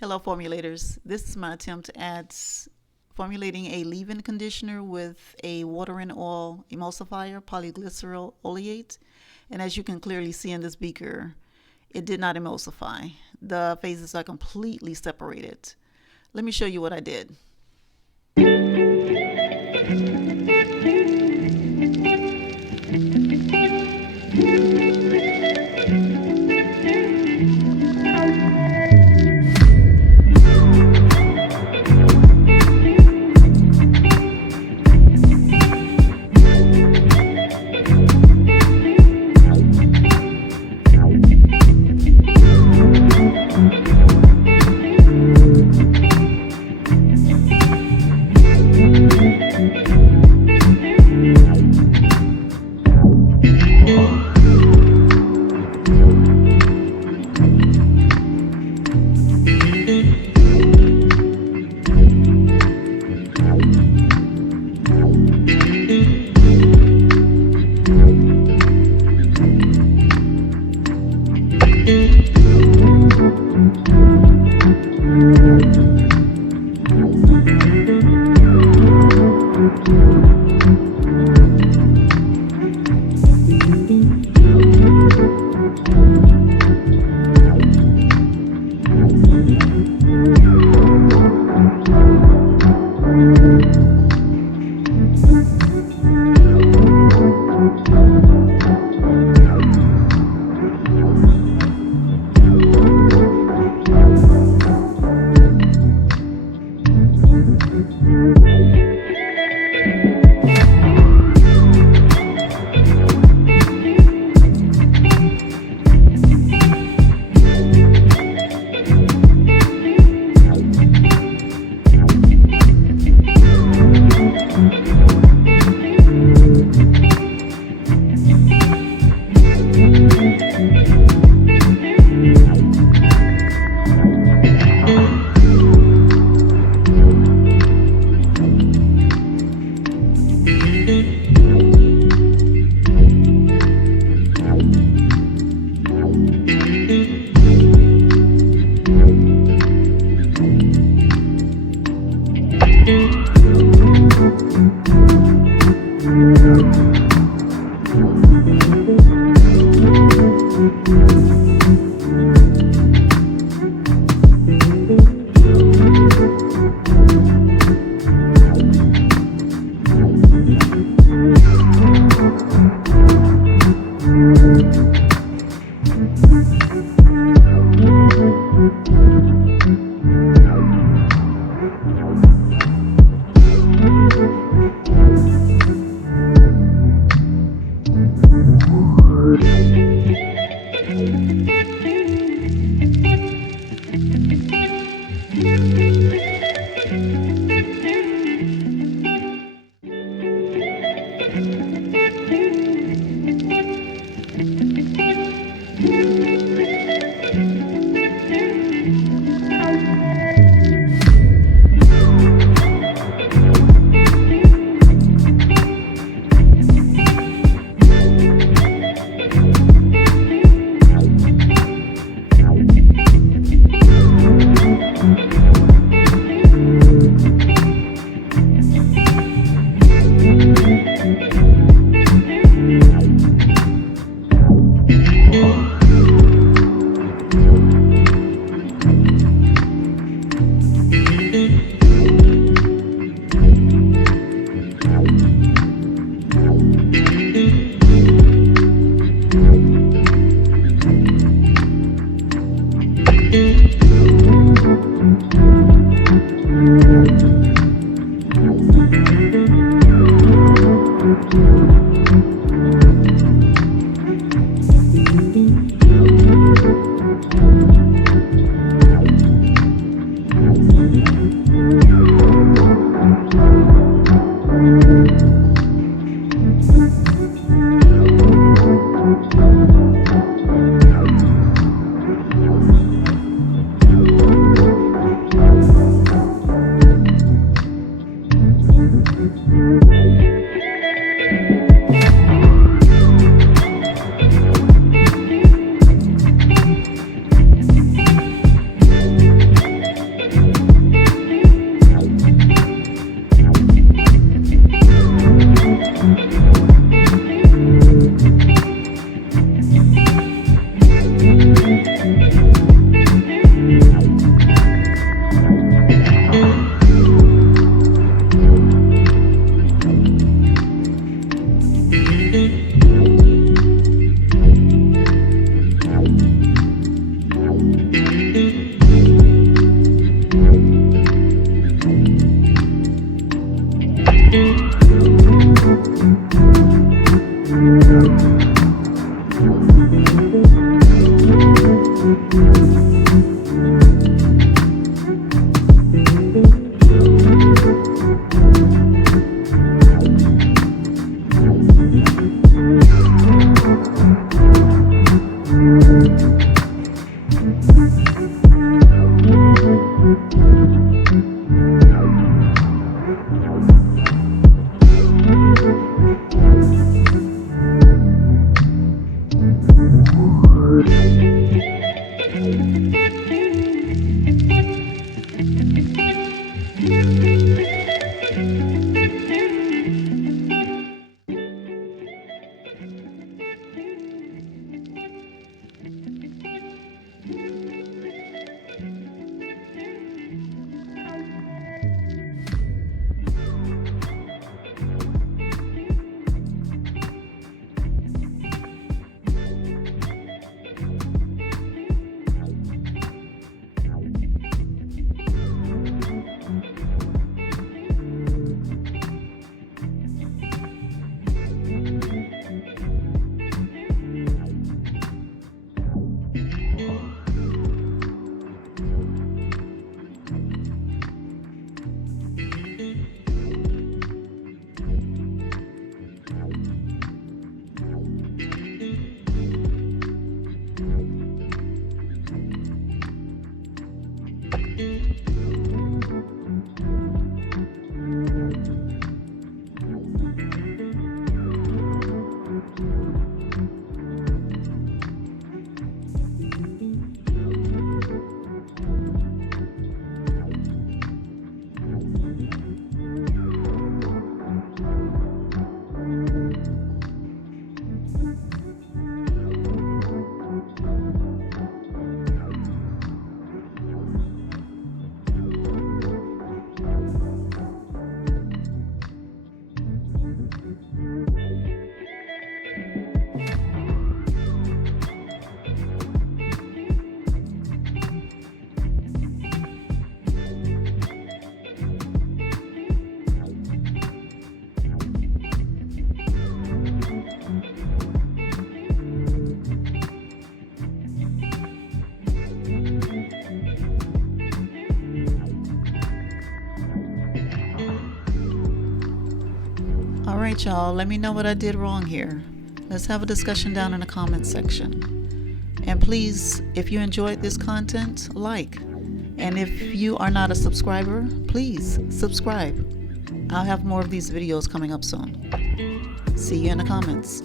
Hello formulators, this is my attempt at formulating a leave-in conditioner with a water and oil emulsifier, polyglyceryl oleate. And as you can clearly see in this beaker, it did not emulsify. The phases are completely separated. Let me show you what I did. right, y'all. Let me know what I did wrong here. Let's have a discussion down in the comments section. And please, if you enjoyed this content, like. And if you are not a subscriber, please subscribe. I'll have more of these videos coming up soon. See you in the comments.